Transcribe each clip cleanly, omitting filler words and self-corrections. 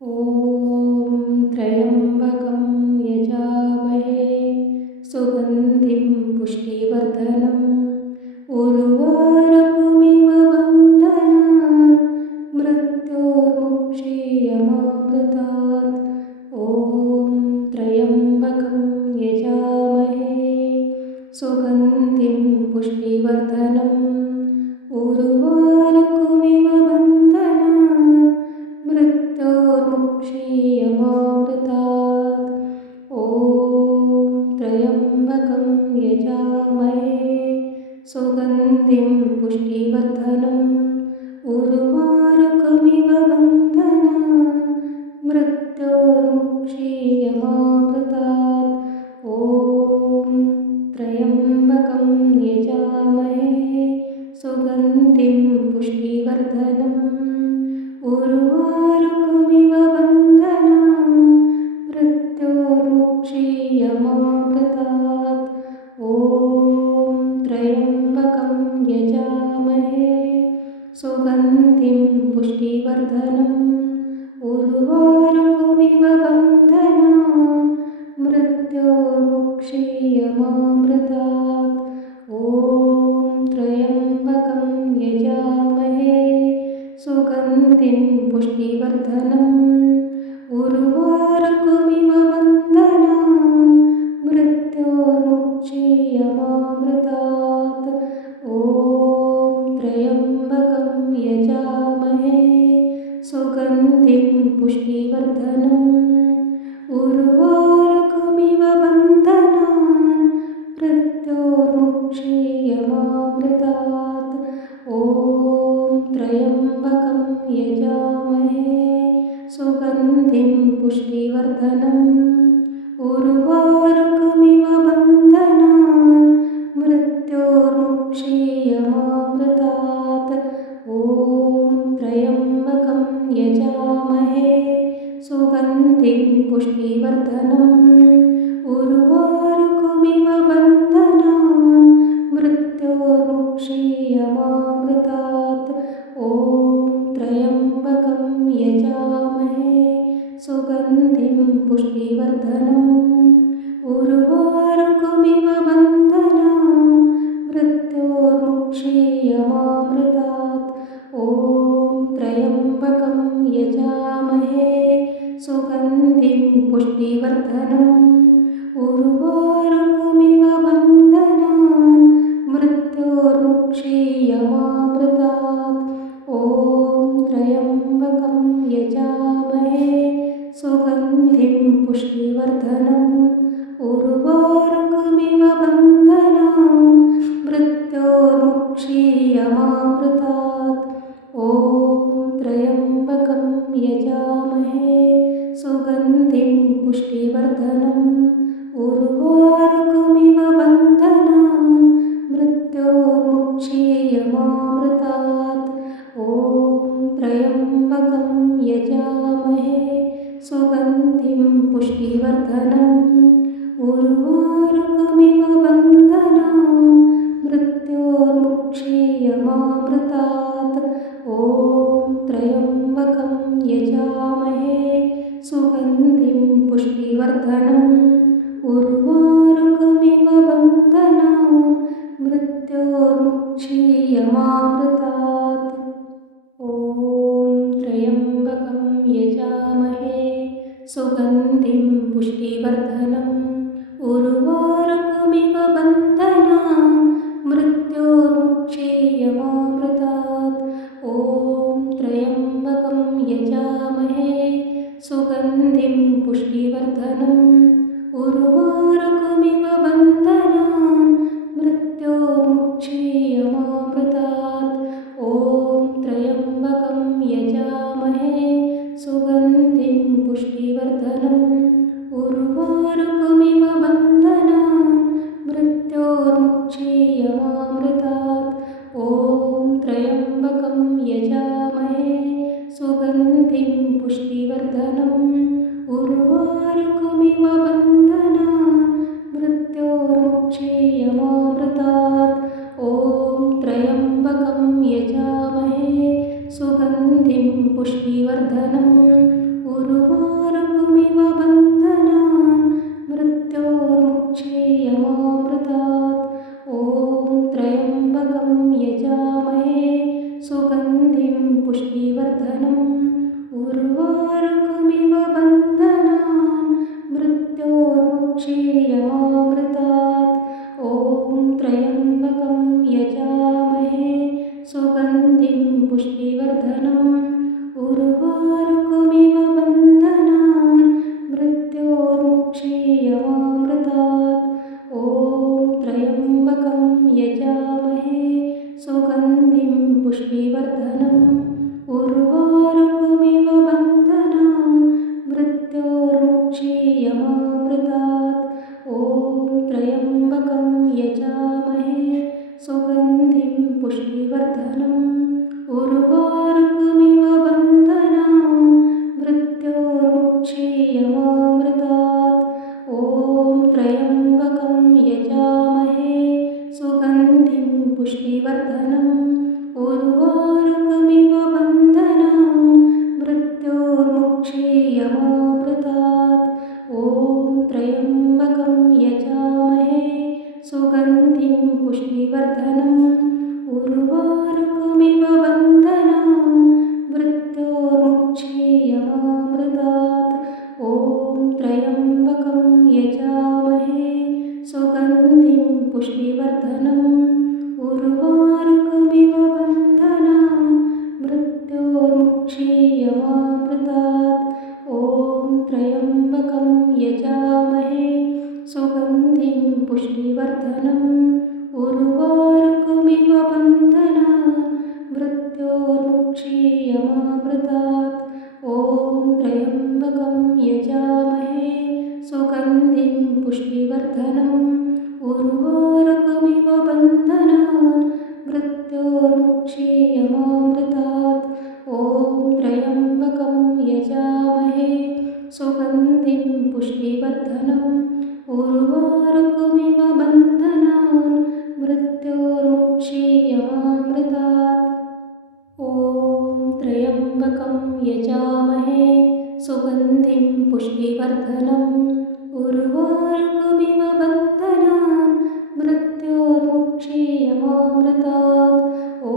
ॐ त्र्यम्बकं यजामहे सुगन्धिं पुष्टिवर्धनम् उर्वारुकमिव बन्धनान् मृत्योर्मुक्षीयमामृतात्। ॐ त्र्यम्बकं यजामहे सुगन्धिं पुष्टिवर्धनम् उर्वारुकमिव बन्धनान् मृत्योर्मुक्षीयमामृतात्। ॐ त्र्यम्बकं यजामहे सुगन्धिं पुष्टिवर्धनम् उर्वारुकमिव बन्धनान् मृत्योर्मुक्षीयमामृतात्। ॐ त्र्यम्बकं यजामहे सुगन्धिं पुष्टिवर्धनम् उर्वारुकमिव बन्धनान् मृत्योर्मुक्षीयमामृतात्। ॐ त्र्यम्बकं यजामहे सुगन्धिं पुष्टिवर्धनम् उर्वारुकमिव बन्धनान् मृत्योर्मुक्षीयमामृतात्। ॐ त्र्यम्बकं यजामहे सुगन्धिं पुष्टिवर्धनम् उर्वारुकमिव बन्धनान् मृत्योर्मुक्षीयमामृतात्। ॐ त्र्यम्बकं यजामहे सुगन्धिं पुष्टिवर्धनम् उर्वारुकमिव बन्धनान् मृत्योर्मुक्षीयमामृतात्। ॐ त्र्यम्बकं यजामहे सुगन्धिं पुष्टिवर्धनम् उर्वारुकमिव बन्धनान् मृत्योर्मुक्षीयमामृतात्। ॐ त्र्यम्बकं यजामहे सुगन्धिं पुष्टिवर्धनम् उर्वारुकमिव बन्धनान् मृत्योर्मुक्षीयमामृतात्। ॐ त्र्यम्बकं यजामहे सुगन्धिं पुष्टिवर्धनम् उर्वारुकमिव बन्धनान् मृत्योर्मुक्षीयमामृतात्। ॐ त्र्यम्बकं यजामहे सुगन्धिं पुष्टिवर्धनम् उर्वारुकमिव बन्धनान् मृत्योर्मुक्षीयमामृतात्। ॐ त्र्यम्बकं यजामहे सुगन्धिं पुष्टिवर्धनम् उर्वारुकमिव बन्धनान् मृत्योर्मुक्षीयमामृतात्। ॐ त्र्यम्बकं यजामहे सुगन्धिं पुष्टिवर्धनम् उर्वारुकमिव बन्धनान् मृत्योर्मुक्षीयमामृतात्। ॐ त्र्यम्बकं यजामहे सुगन्धिं पुष्टिवर्धनम् उर्वारुकमिव बन्धनान् मृत्योर्मुक्षीयमामृतात्। ॐ त्र्यम्बकं यजामहे सुगन्धिं पुष्टिवर्धनम् उर्वारुकमिव बन्धनान् मृत्योर्मुक्षीयमामृतात्। ॐ त्र्यम्बकं यजामहे सुगन्धिं पुष्टिवर्धनम् उर्वारुकमिव बन्धनान् मृत्योर्मुक्षीयमामृतात्। ॐ त्र्यम्बकं यजामहे सुगन्धिं पुष्टिवर्धनम् उर्वारुकमिव बन्धनान् मृत्योर्मुक्षीयमामृतात्। ॐ त्र्यम्बकं यजामहे सुगन्धिं पुष्टिवर्धनम् उर्वारुकमिव बन्धनान् मृत्योर्मुक्षीयमामृतात्। ॐ त्र्यम्बकं यजामहे सुगन्धिं पुष्टिवर्धनम् उर्वारुकमिव बन्धनान् मृत्योर्मुक्षीयमामृतात्। ॐ त्र्यम्बकं यजामहे सुगन्धिं पुष्टिवर्धनम् उर्वारुकमिव यजामहे सुगन्धिं पुष्टिवर्धनम् उर्वारुकमिव बन्धनान् मृत्योर्मुक्षीयमामृतात् ॐ त्र्यम्बकं यजामहे सुगन्धिं पुष्टिवर्धनम् उर्वारुकमिव बन्धनान् मृत्योर्मुक्षीयमामृतात् ॐ त्र्यम्बकं यजामहे सुगन्धिं पुष्टिवर्धनम् उर्वारुकमिव बन्धनान् मृत्योर्मुक्षीयमामृतात् ॐ त्र्यम्बकं यजामहे सुगन्धिं पुष्टिवर्धनम् उर्वारुकमिव बन्धनान् मृत्योर्मुक्षीयमामृतात् ॐ त्र्यम्बकं यजामहे सुगन्धिं पुष्टिवर्धनम् उर्वारुकमिव बन्धनान् मृत्योर्मुक्षीयमामृतात् ॐ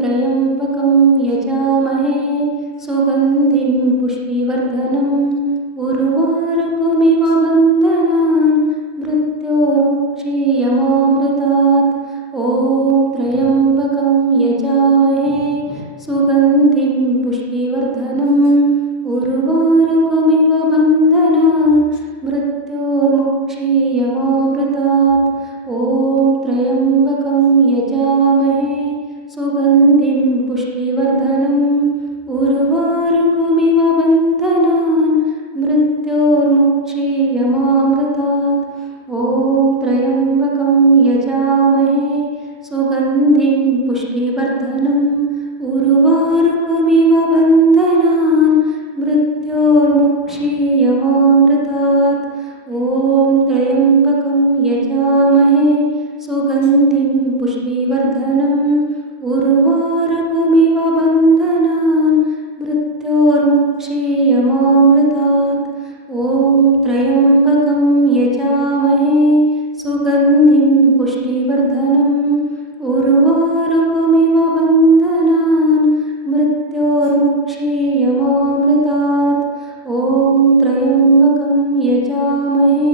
त्र्यम्बकं यजामहे सुगन्धिं पुष्टिवर्धनम् उर्वारुकमिव बन्धनान् मृत्योर्मुक्षीयमामृतात् ॐ त्र्यम्बकं यजामहे सुगन्धिं पुष्टिवर्धनम् उर्वारुकमिव बन्धनान् मृत्योर्मुक्षीयमामृतात् ॐ त्र्यम्बकं यजामहे सुगन्धिं पुष्टिवर्धनम् उर्वारुकमिव बन्धनान् मृत्योर्मुक्षीयमामृतात् ॐ त्र्यम्बकं यजामहे सुगन्धिं पुष्टिवर्धनम् उर्वारुकमिव बन्धनान् मृत्योर्मुक्षीयमामृतात् ॐ त्र्यम्बकं यजामहे सुगन्धिं पुष्टिवर्धनम् उर्वारुकमिव बन्धनान् मृत्योर्मुक्षीयमामृतात् ॐ त्र्यम्बकं यजामहे सुगन्धिं पुष्टिवर्धनम् उर्वारुकमिव बन्धनान् मृत्योर्मुक्षीयमामृतात् ॐ त्र्यम्बकं यजामहे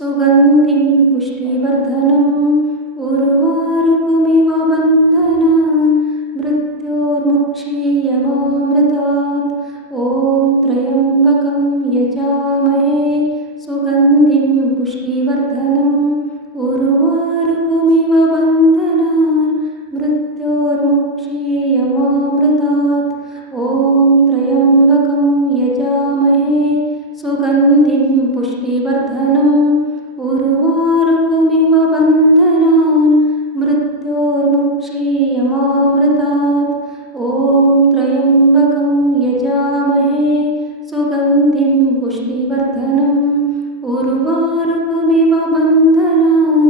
सुगन्धिं पुष्टिवर्धनम् उर्वारुकमिव बन्धनान् मृत्योर्मुक्षीयमामृतात् ॐ त्र्यम्बकं यजामहे सुगन्धिं पुष्टिवर्धनम् उर्वारुकमिव बन्धनान् मृत्योर्मुक्षीयमामृतात् ॐ त्र्यम्बकं यजामहे सुगन्धिं पुष्टिवर्धनम् उर्वारुकमिव बन्धनान् मृत्योर्मुक्षीयमामृतात् ॐ त्र्यम्बकं यजामहे सुगन्धिं पुष्टिवर्धनम् उर्वारुकमिव बन्धनान्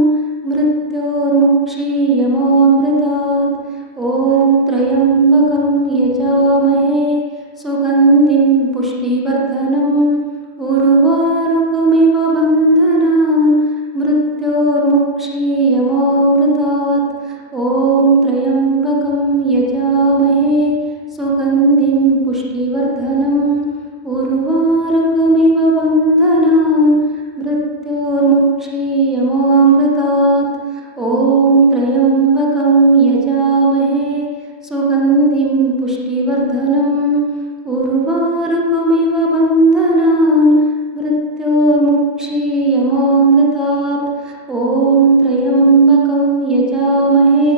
मृत्योर्मुक्षीयमामृतात् ॐ त्र्यम्बकं यजामहे सुगन्धिं पुष्टिवर्धनम् उर्वारुकमिव बन्धनान् मृत्योर्मुक्षीयमामृतात् ॐ त्र्यम्बकं यजामहे सुगन्धिं पुष्टिवर्धनम् उर्वारुकमिव बन्धनान् मृत्योर्मुक्षीयमामृतात् ॐ त्र्यम्बकं यजामहे सुगन्धिं पुष्टिवर्धनम् उर्वारुकमिव बन्धनान् मृत्योर्मुक्षीयमामृतात् ॐ त्र्यम्बकं यजामहे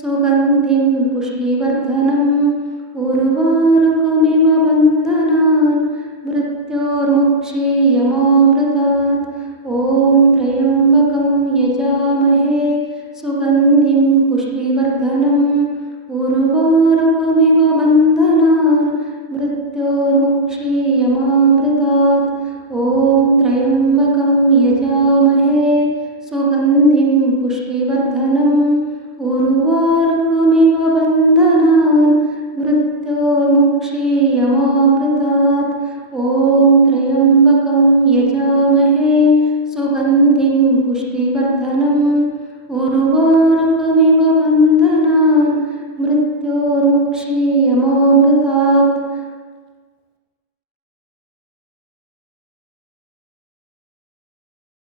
सुगन्धिं पुष्टिवर्धनम् उर्वारुकमिव बन्धनान् मृत्योर्मुक्षीयमामृतात् ॐ त्र्यम्बकं यजामहे सुगन्धिं पुष्टिवर्धनम् उर्वारुकमिव बन्धनान् मृत्योर्मुक्षीयमामृतात् ॐ त्र्यम्बकं यजामहे सुगन्धिं पुष्टिवर्धनम् उर्वारुकमिव बन्धनान् मृत्योर्मुक्षीयमामृतात् ॐ त्र्यम्बकं यजामहे सुगन्धिं पुष्टिवर्धनम्